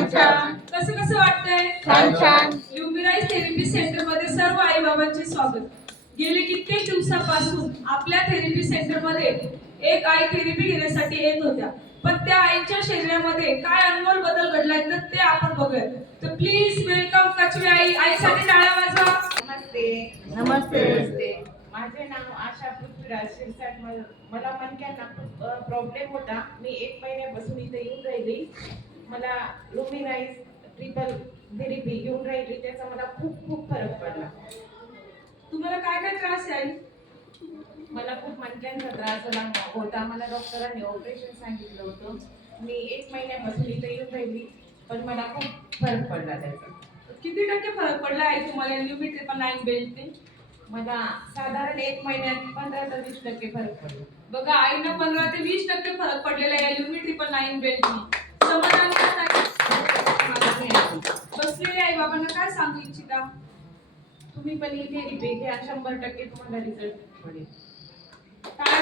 छान छान. कसं कसं वाटतंय? छान छान. ल्युमिनाइज थेरपी सेंटर मध्ये सर्व आई बाबांचे स्वागत. गेले कित्येक दिवसापासून आपल्या थेरपी सेंटर मध्ये एक आई थेरपी घेण्यासाठी येत होत्या, पण त्या आईच्या शरीरामध्ये काय अनमोल बदल घडलाय तर ते आपण बघूया. तर प्लीज वेलकम कचवे आई. आईसाठी टाळ्या वाजवा. नमस्ते. नमस्ते. माझे नाव आशा पृथ्वीराज शिरसाट. मला मणक्यांना खूप प्रॉब्लेम होता. मी 1 महिन्यापासून इथे येऊन राहिली. मला लुमिनाइज ट्रिपल थेरपी घेऊन राहिली, त्याचा मला खूप खूप फरक पडला. तुम्हाला काय काय त्रास आहे आई? मला खूप मणक्यांचा त्रास होता. मला डॉक्टरांनी ऑपरेशन सांगितलं होतं. मी 1 महिन्यापासून इथे येऊन राहिली, पण मला खूप फरक पडला त्याचा. किती टक्के फरक पडला आहे तुम्हाला ल्युमिनाइज 9 बेल्टने? मला साधारण 1 महिन्यात 15 ते 20% फरक पडला. बघा, आईना 15 ते 20% फरक पडलेला आहे ल्युमिनाइज 9 बेल्टने. समाधान आहे? बसलेले आई बाबांना काय सांगू इच्छिता? तुम्ही पण इथे रिपीट घ्या, 100% तुम्हाला रिझल्ट मिळेल. काय